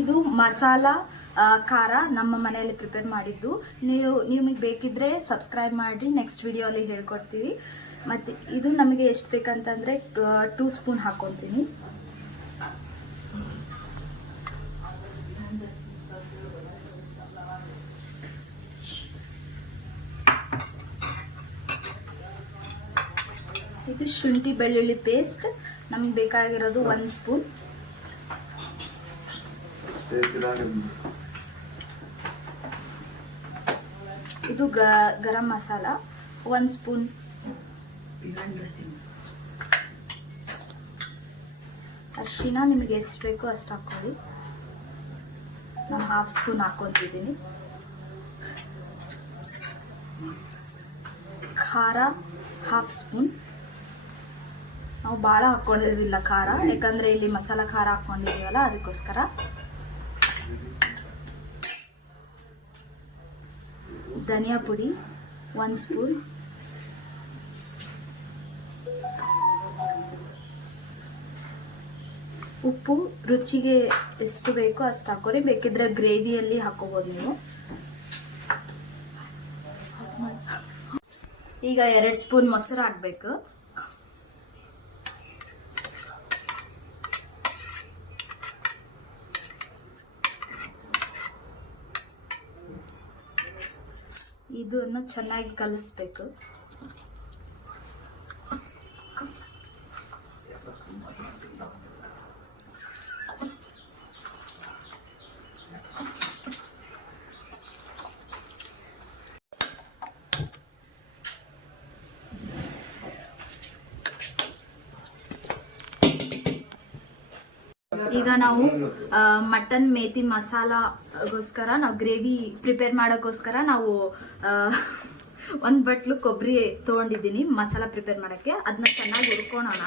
ಇದು ಮಸಾಲ ಖಾರ ನಮ್ಮ ಮನೆಯಲ್ಲಿ ಪ್ರಿಪೇರ್ ಮಾಡಿದ್ದು. ನಿಮಗೆ ಬೇಕಿದ್ರೆ ಸಬ್ಸ್ಕ್ರೈಬ್ ಮಾಡಿ, ನೆಕ್ಸ್ಟ್ ವಿಡಿಯೋಲಿ ಹೇಳ್ಕೊಡ್ತೀವಿ. ಮತ್ತು ಇದು ನಮಗೆ ಎಷ್ಟು ಬೇಕಂತಂದರೆ 2 ಸ್ಪೂನ್ ಹಾಕ್ಕೊತೀನಿ. ಇದು ಶುಂಠಿ ಬೆಳ್ಳುಳ್ಳಿ ಪೇಸ್ಟ್ ನಮಗೆ ಬೇಕಾಗಿರೋದು 1 ಸ್ಪೂನ್. ಇದು ಗರಂ ಮಸಾಲ 1 ಸ್ಪೂನ್. ಅರಿಶಿನ ನಿಮಗೆ ಎಷ್ಟು ಬೇಕೋ ಅಷ್ಟು ಹಾಕ್ಕೊಳ್ಳಿ. ನಾನು 1/2 ಸ್ಪೂನ್ ಹಾಕ್ಕೊತಿದ್ದೀನಿ. ಖಾರ 1/2 ಸ್ಪೂನ್. ನಾವು ಭಾಳ ಹಾಕ್ಕೊಂಡಿರಲಿಲ್ಲ ಖಾರ, ಯಾಕಂದರೆ ಇಲ್ಲಿ ಮಸಾಲ ಖಾರ ಹಾಕ್ಕೊಂಡಿದ್ದೀವಲ್ಲ ಅದಕ್ಕೋಸ್ಕರ. ಧನಿಯಾ ಪುಡಿ 1 ಸ್ಪೂನ್. ಉಪ್ಪು ರುಚಿಗೆ ಎಷ್ಟು ಬೇಕೋ ಅಷ್ಟು ಹಾಕ್ಕೊಳ್ಳಿ, ಬೇಕಿದ್ರೆ ಗ್ರೇವಿಯಲ್ಲಿ ಹಾಕ್ಕೋಬೋದು ನೀವು. ಈಗ 2 ಸ್ಪೂನ್ ಮೊಸರು ಹಾಕಬೇಕು. ಇದನ್ನು ಚೆನ್ನಾಗಿ ಕಲಿಸ್ಬೇಕು. ಈಗ ನಾವು ಮಟನ್ ಮೇಥಿ ಮಸಾಲಾಗೋಸ್ಕರ ನಾವು ಗ್ರೇವಿ ಪ್ರಿಪೇರ್ ಮಾಡೋಕ್ಕೋಸ್ಕರ ನಾವು 1 ಬಟ್ಲು ಕೊಬ್ಬರಿ ತೊಗೊಂಡಿದ್ದೀನಿ ಮಸಾಲ ಪ್ರಿಪೇರ್ ಮಾಡೋಕ್ಕೆ. ಅದನ್ನ ಚೆನ್ನಾಗಿ ಹುರ್ಕೊಳ್ಳೋಣ.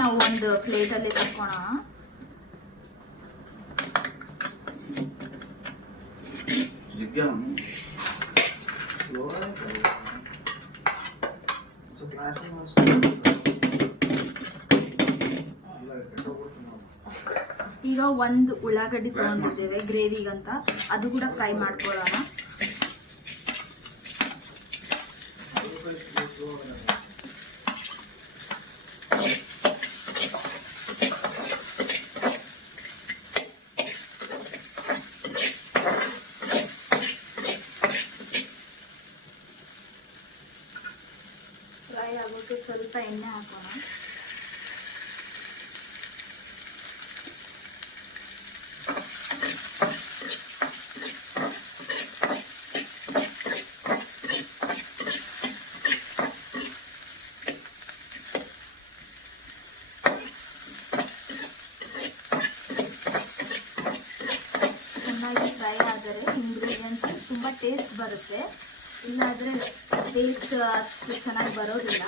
ನಾವು ಒಂದು ಪ್ಲೇಟಲ್ಲಿ ತಕ್ಕೋಣ. ಈಗ 1 ಉಳ್ಳಾಗಡ್ಡಿ ತಗೊಂಡಿದ್ದೇವೆ ಗ್ರೇವಿಗಂತ, ಅದು ಕೂಡ ಫ್ರೈ ಮಾಡ್ಕೊಳ್ಳೋಣ. ಫ್ರೈ ಆಗೋಕ್ಕೆ ಸ್ವಲ್ಪ ಎಣ್ಣೆ ಹಾಕೋಣ. ಚೆನ್ನಾಗಿ ಫ್ರೈ ಆದರೆ ಇಂಗ್ರೀಡಿಯೆಂಟ್ಸ್ ತುಂಬ ಟೇಸ್ಟ್ ಬರುತ್ತೆ, ಇಲ್ಲಾದರೆ ಟೇಸ್ಟ್ ಅಷ್ಟು ಚೆನ್ನಾಗಿ ಬರೋದಿಲ್ಲ.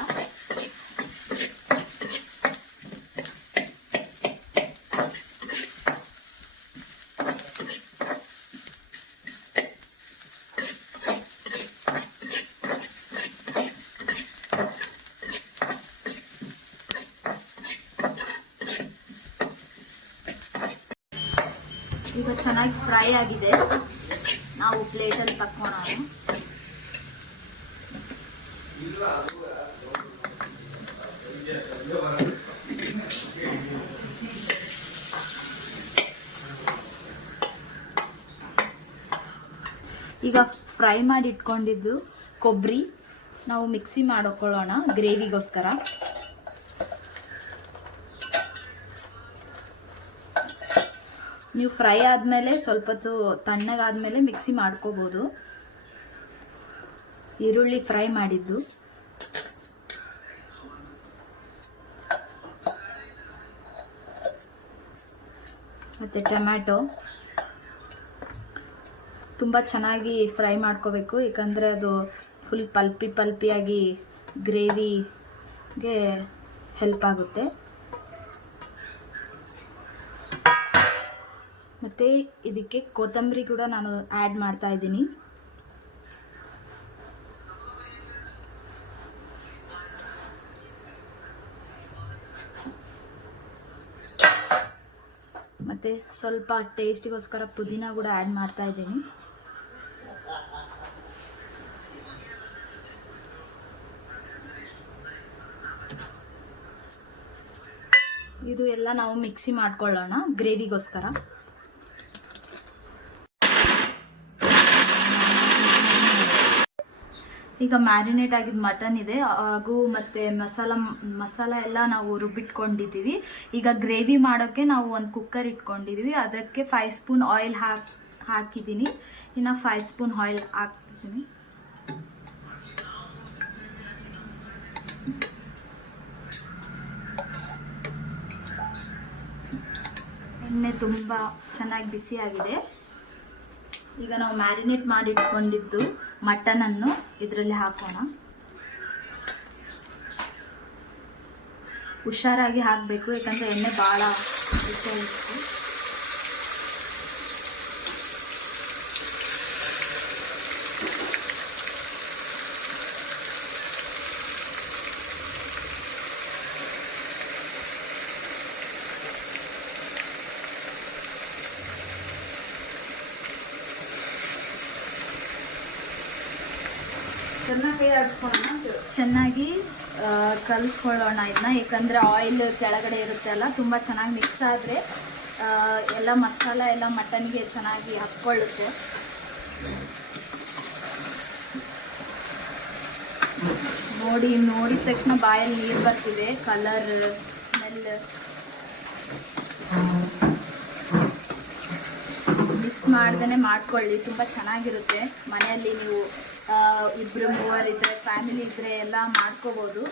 ಈಗ ಚೆನ್ನಾಗಿ ಫ್ರೈ ಆಗಿದೆ, ನಾವು ಪ್ಲೇಟಲ್ಲಿ ತಕ್ಕೋಣ. ಈಗ ಫ್ರೈ ಮಾಡಿ ಇಟ್ಕೊಂಡಿದ್ದು ಕೊಬ್ಬರಿ ನಾವು ಮಿಕ್ಸಿ ಮಾಡ್ಕೊಳ್ಳೋಣ ಗ್ರೇವಿಗೋಸ್ಕರ. ನೀವು ಫ್ರೈ ಆದಮೇಲೆ ಸ್ವಲ್ಪ ಹೊತ್ತು ತಣ್ಣಗಾದ್ಮೇಲೆ ಮಿಕ್ಸಿ ಮಾಡ್ಕೋಬೋದು. ಈರುಳ್ಳಿ ಫ್ರೈ ಮಾಡಿದ್ದು, ಮತ್ತು ಟೊಮ್ಯಾಟೊ ತುಂಬ ಚೆನ್ನಾಗಿ ಫ್ರೈ ಮಾಡ್ಕೋಬೇಕು, ಯಾಕಂದರೆ ಅದು ಫುಲ್ ಪಲ್ಪಿಯಾಗಿ ಗ್ರೇವಿಗೆ ಹೆಲ್ಪ್ ಆಗುತ್ತೆ. ಮತ್ತು ಇದಕ್ಕೆ ಕೊತ್ತಂಬರಿ ಕೂಡ ನಾನು ಆ್ಯಡ್ ಮಾಡ್ತಾ ಇದ್ದೀನಿ. ಮತ್ತು ಸ್ವಲ್ಪ ಟೇಸ್ಟಿಗೋಸ್ಕರ ಪುದೀನ ಕೂಡ ಆ್ಯಡ್ ಮಾಡ್ತಾ ಇದ್ದೀನಿ. ಇದು ಎಲ್ಲ ನಾವು ಮಿಕ್ಸಿ ಮಾಡ್ಕೊಳ್ಳೋಣ ಗ್ರೇವಿಗೋಸ್ಕರ. ಈಗ ಮ್ಯಾರಿನೇಟ್ ಆಗಿದ್ದ ಮಟನ್ ಇದೆ, ಹಾಗೂ ಮತ್ತು ಮಸಾಲ ಎಲ್ಲ ನಾವು ರುಬ್ಬಿಟ್ಕೊಂಡಿದ್ದೀವಿ. ಈಗ ಗ್ರೇವಿ ಮಾಡೋಕ್ಕೆ ನಾವು ಒಂದು ಕುಕ್ಕರ್ ಇಟ್ಕೊಂಡಿದ್ದೀವಿ, ಅದಕ್ಕೆ 5 ಸ್ಪೂನ್ ಆಯಿಲ್ ಹಾಕಿದ್ದೀನಿ. ಇನ್ನು 5 ಸ್ಪೂನ್ ಆಯಿಲ್ ಹಾಕ್ತಿದ್ದೀನಿ. ಎಣ್ಣೆ ತುಂಬ ಚೆನ್ನಾಗಿ ಬಿಸಿಯಾಗಿದೆ. ಈಗ ನಾವು ಮ್ಯಾರಿನೇಟ್ ಮಾಡಿ ಇಟ್ಕೊಂಡಿದ್ದು ಮಟನನ್ನು ಇದರಲ್ಲಿ ಹಾಕೋಣ. ಹುಷಾರಾಗಿ ಹಾಕಬೇಕು, ಯಾಕಂದರೆ ಎಣ್ಣೆ ಭಾಳ ಬಿಸಿಯಾಗಿತ್ತು. ಚೆನ್ನಾಗಿ ಕಲಿಸ್ಕೊಳ್ಳೋಣ ಇದನ್ನ, ಯಾಕಂದರೆ ಆಯಿಲ್ ಕೆಳಗಡೆ ಇರುತ್ತೆ ಅಲ್ಲ, ತುಂಬ ಚೆನ್ನಾಗಿ ಮಿಕ್ಸ್ ಆದರೆ ಎಲ್ಲ ಮಸಾಲ ಎಲ್ಲ ಮಟನ್ಗೆ ಚೆನ್ನಾಗಿ ಹಪ್ಕೊಳ್ಳುತ್ತೆ. ನೋಡಿದ ತಕ್ಷಣ ಬಾಯಲ್ಲಿ ನೀರು ಬರ್ತಿದೆ. ಕಲರ್, ಸ್ಮೆಲ್ ಮಿಕ್ಸ್ ಮಾಡ್ದೇ ಮಾಡ್ಕೊಳ್ಳಿ, ತುಂಬ ಚೆನ್ನಾಗಿರುತ್ತೆ. ಮನೆಯಲ್ಲಿ ನೀವು 2-3 ಇದ್ದರೆ, ಫ್ಯಾಮಿಲಿ ಇದ್ದರೆ ಎಲ್ಲ ಮಾಡ್ಕೋಬೋದು.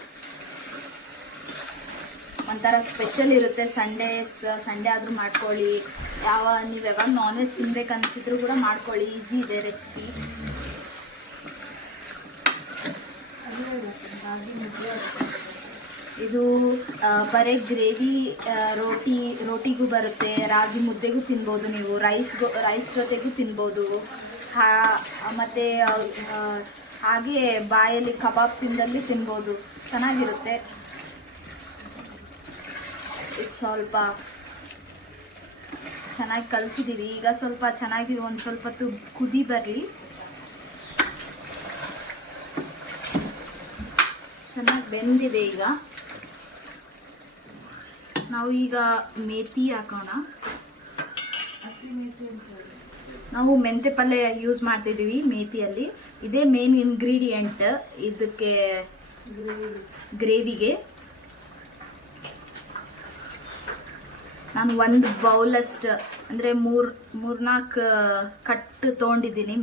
ಒಂಥರ ಸ್ಪೆಷಲ್ ಇರುತ್ತೆ. ಸಂಡೇ ಆದರೂ ಮಾಡ್ಕೊಳ್ಳಿ. ನೀವು ಯಾವಾಗ ನಾನ್ ವೆಜ್ ತಿನ್ಬೇಕು ಅನಿಸಿದ್ರು ಕೂಡ ಮಾಡ್ಕೊಳ್ಳಿ, ಈಸಿ ಇದೆ ರೆಸಿಪಿ. ಇದು ಬರೀ ಗ್ರೇವಿ ರೋಟಿಗೂ ಬರುತ್ತೆ, ರಾಗಿ ಮುದ್ದೆಗೂ ತಿನ್ಬೋದು, ನೀವು ರೈಸ್ ಜೊತೆಗೂ ತಿನ್ಬೋದು. ಮತ್ತು ಹಾಗೆ ಬಾಯಲ್ಲಿ ಕಬಾಬ್ ತಿಂದಲ್ಲಿ ತಿನ್ಬೋದು, ಚೆನ್ನಾಗಿರುತ್ತೆ. ಇದು ಸ್ವಲ್ಪ ಚೆನ್ನಾಗಿ ಕಲಿಸಿದ್ದೀವಿ. ಈಗ ಸ್ವಲ್ಪ ಚೆನ್ನಾಗಿ ಒಂದು ಸ್ವಲ್ಪ ಹೊತ್ತು ಕುದಿ ಬರಲಿ. ಚೆನ್ನಾಗಿ ಬೆಂದಿದೆ. ಈಗ ನಾವು ಮೇಥಿ ಹಾಕೋಣ. ನಾವು ಮೆಂತ್ಯ ಪಲ್ಯ ಯೂಸ್ ಮಾಡ್ತಿದ್ದೀವಿ ಮೇಥಿಯಲ್ಲಿ. ಇದೇ ಮೇನ್ ಇಂಗ್ರೀಡಿಯೆಂಟ್ ಇದಕ್ಕೆ, ಗ್ರೇವಿಗೆ. ನಾನು 1 ಬೌಲಷ್ಟು ಅಂದರೆ 3-4 ಕಟ್ಟು ತೊಗೊಂಡಿದ್ದೀನಿ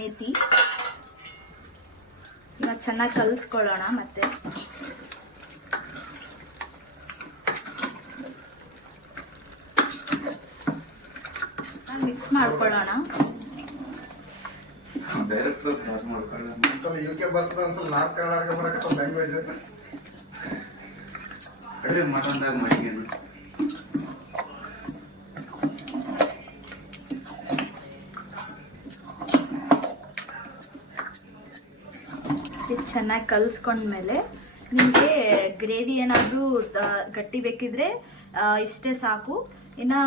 ಮೇಥಿ. ಈಗ ಚೆನ್ನಾಗಿ ಕಲಿಸ್ಕೊಳ್ಳೋಣ. ಮತ್ತೆ ಮಿಕ್ಸ್ ಮಾಡ್ಕೊಳ್ಳೋಣ. ಚೆನ್ನಾಗಿ ಕಲಿಸ್ಕೊಂಡ್ಮೇಲೆ ನಿಮಗೆ ಗ್ರೇವಿ ಏನಾದರೂ ಗಟ್ಟಿ ಬೇಕಿದ್ರೆ ಇಷ್ಟೇ ಸಾಕು. ಇನ್ನು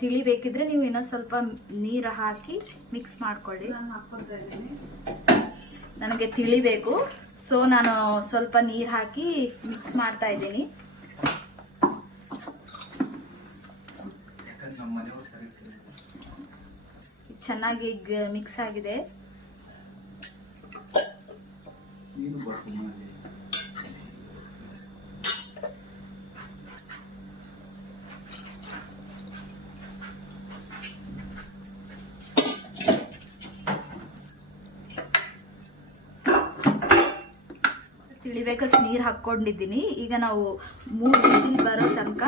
ತಿಳಿ ಬೇಕಿದ್ರೆ ನೀವು ಇನ್ನೂ ಸ್ವಲ್ಪ ನೀರು ಹಾಕಿ ಮಿಕ್ಸ್ ಮಾಡ್ಕೊಳ್ಳಿ. ನನಗೆ ತಿಳಿಬೇಕು, ಸೊ ನಾನು ಸ್ವಲ್ಪ ನೀರು ಹಾಕಿ ಮಿಕ್ಸ್ ಮಾಡ್ತಾ ಇದ್ದೀನಿ. ಚೆನ್ನಾಗಿ ಮಿಕ್ಸ್ ಆಗಿದೆ. ತಿಳಿಬೇಕಷ್ಟು ನೀರು ಹಾಕ್ಕೊಂಡಿದ್ದೀನಿ. ಈಗ ನಾವು 3 ವಿಸಿಲ್ ಬರೋ ತನಕ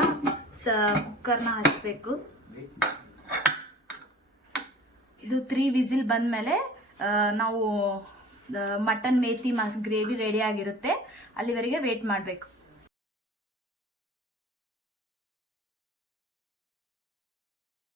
ಕುಕ್ಕರ್ನ ಹಚ್ಚಬೇಕು. ಇದು 3 ವಿಸಿಲ್ ಬಂದಮೇಲೆ ನಾವು ಮಟನ್ ಮೇಥಿ ಗ್ರೇವಿ ರೆಡಿ ಆಗಿರುತ್ತೆ, ಅಲ್ಲಿವರೆಗೆ ವೇಟ್ ಮಾಡಬೇಕು.